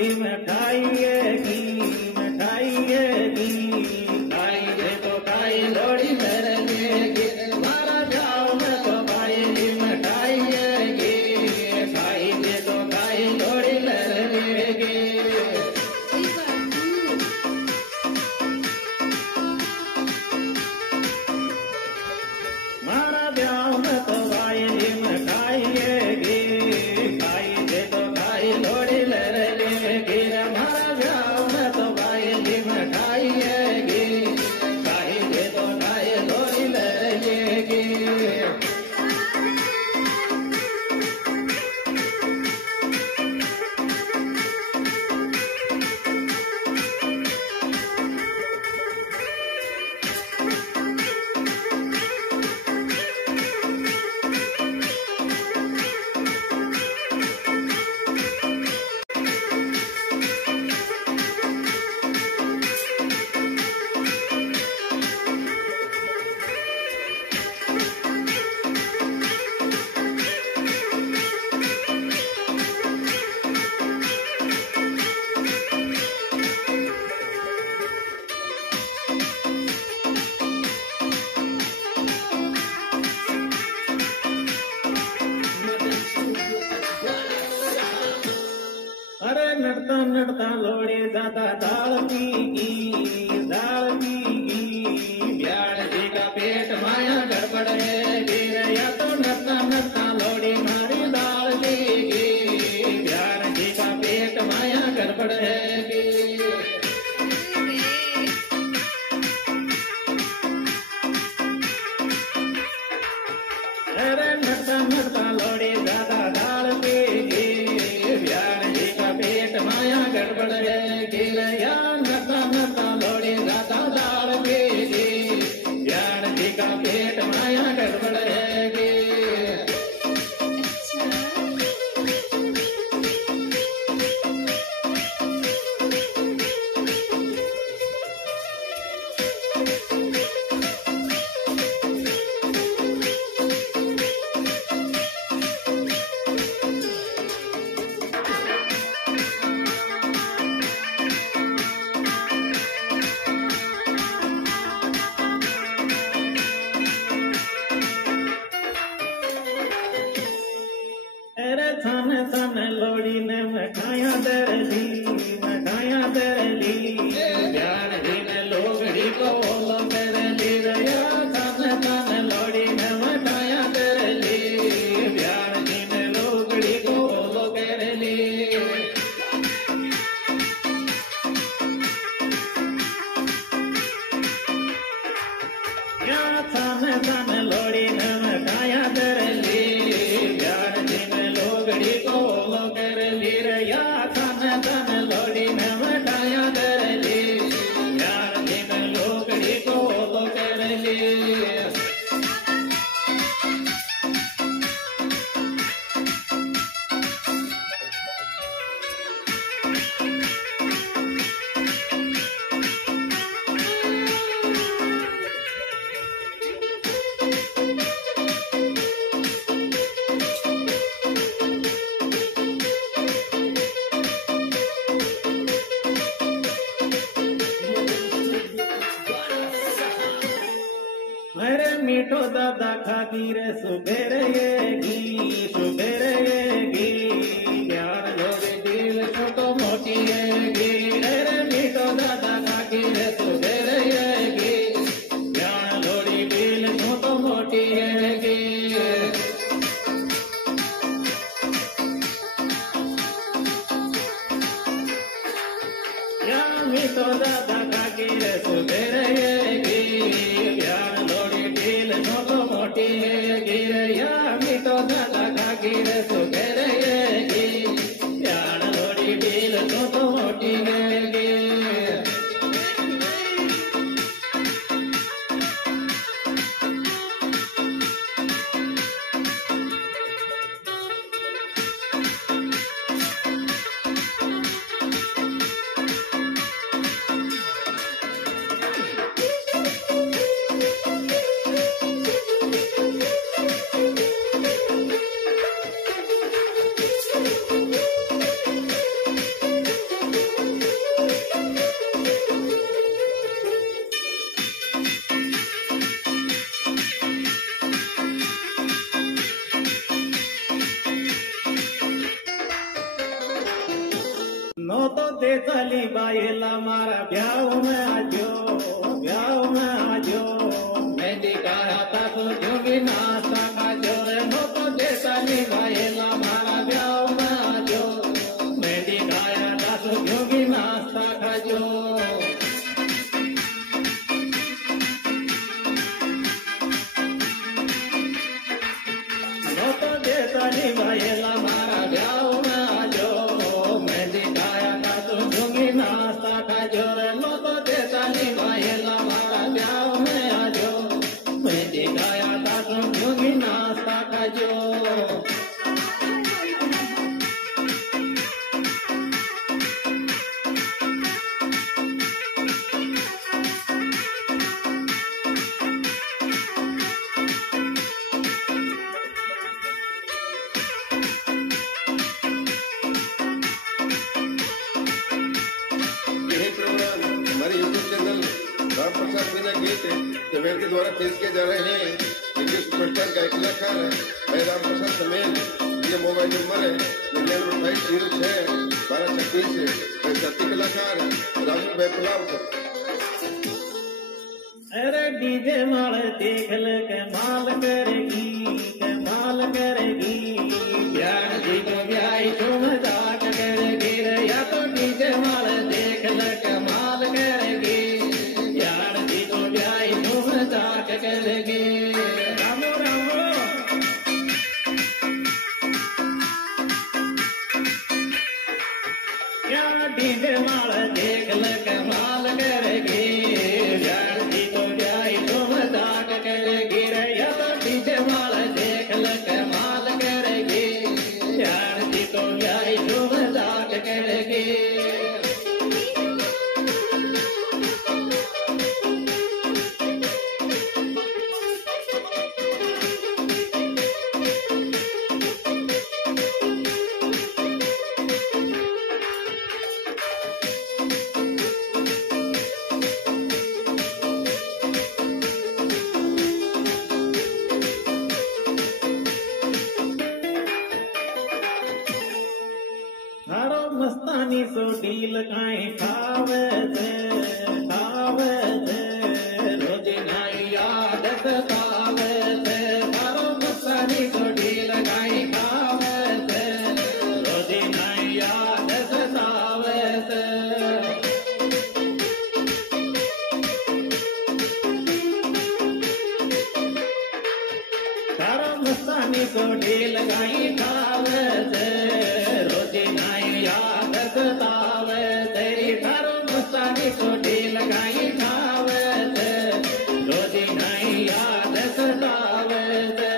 ली मिठाई मिठाई खाई दे तो खाई लोड़ी मेरे लेगी मारा जाओ मैं तो भाई ली मिठाई खाई दे तो खाई लोड़ी मेरे लेगी मारा जाओ मैं तो भाई ली मिठाई खाई दे तो खाई लोड़ी मेरे लेगी मारा जाओ मैं तो भाई ली मिठाई खाई दे तो खाई लोड़ी मेरे लेगी अरे नड़ता नड़ता लोड़े दादा दाल पीगी ब्याड़ जी का पेट माया गड़बड़ है गिरया तो नड़ता नड़ता लोड़ी मारी दाल पीगी ब्याड़ जी का पेट माया गड़बड़ है अरे नड़ता नड़ता लोड़ी दादा दाल पीगी पेट माया गड़बड़ है गिरया नता नता लोड़ी दादा दाल पीगी ज्ञान जी का पेट माया गड़बड़ है अरे थाने थाने लोड़ी ने मिठाइयाँ दरली ज्ञान जी ने लोगड़ी को बोलो मेरे लिया थाने थाने लोड़ी ने मिठाइयाँ दरली ज्ञान जी ने लोगड़ी को बोलो मेरे लिए थाने थाने लोड़ी ने मिठाइयाँ दरली ज्ञान जी ने लोगड़ी को बोलो कर ली रया थाने थाने लोड़ी ने मिठाइयाँ दरली ज्ञान जी ने लोगड़ी को बोलो कर ली मेरे मीठो दादा खाकी रे सुबेरे ज्ञान लोगे दिल छोटो मोटी मेरे मीठो दादा खाकी रे सुबेरे ज्ञान लोड़ी दिल छोटो मोटी मीठो दादा खाकी रे सुबेरे ज्ञान लोड़ी दिल छोटो मोटी गिरया मीठो दादा खाकी रे सुबेरे ज्ञान लोड़ी दिल छोटो मोटी दे चली बायला मारा ब्याह में आजो मेहंदी गाया था तो जोगी नाश्ता खाजो रे नो तो दे चली बायला मारा ब्याह में आजो मेहंदी गाया था तो जोगी नाश्ता खाजो नो तो दे चली बायला मारा ब्याह में आजो मेहंदी गाया था तो जोगी नाश्ता खाजो रे नो तो दे चली बायला मारा ब्याह में आजो मेहंदी गाया था तो जोगी नाश्ता खाजो हमारे यूट्यूब चैनल राम प्रसाद मीना गीत समेल के द्वारा पेश किए जा रहे हैं। इंडियन सुपरस्टार गायक कलाकार मैं राम प्रसाद समेल। ये मोबाइल नंबर है 9958061236। मैं जाति कलाकार राजू बैपलाव। अरे डीजे माल देख ले कमाल करेगी ज्ञान जी को ब्याई तुम जाट करेगी रे या तो डीजे माल देख ले कमाल करेगी ज्ञान जी को ब्याई तुम जाट करेगी रामो रामो या डीजे माल देख ले कमाल करेगी ज्ञान जी को ब्याई तुम जाट करेगी रे या तो डीजे माल देख ले कमाल करेगी ज्ञान जी को ब्याई तुम जाट करेगी थारो मस्तानी सो डील काई खावे से रोज नाई याद सतावे से थारो मस्तानी सो डील काई खावे से रोज नाई याद सतावे से थारो मस्तानी सो डील काई खावे से रोज नाई याद सतावे तेरी थारो मस्तानी को ढील गाई खावे से रोज नाई याद सतावे से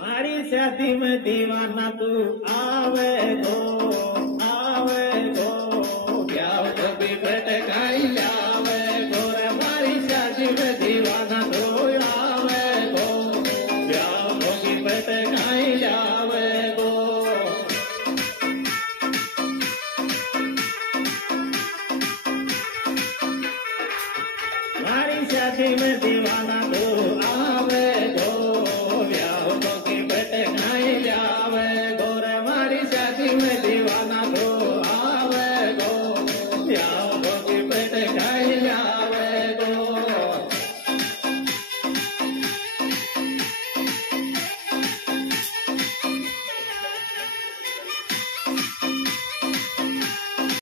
मारी शादी में दीवाना तू आवे गो ब्याह कभी भटकाई लावे गो रे मारी शादी में दीवाना तू आवे गो ब्याह कभी भटकाई लावे गो मारी शादी में दीवाना तू आवे गो ब्याह कभी भटकाई लावे गो रे मारी शादी में दीवाना तू आवे गो ब्याह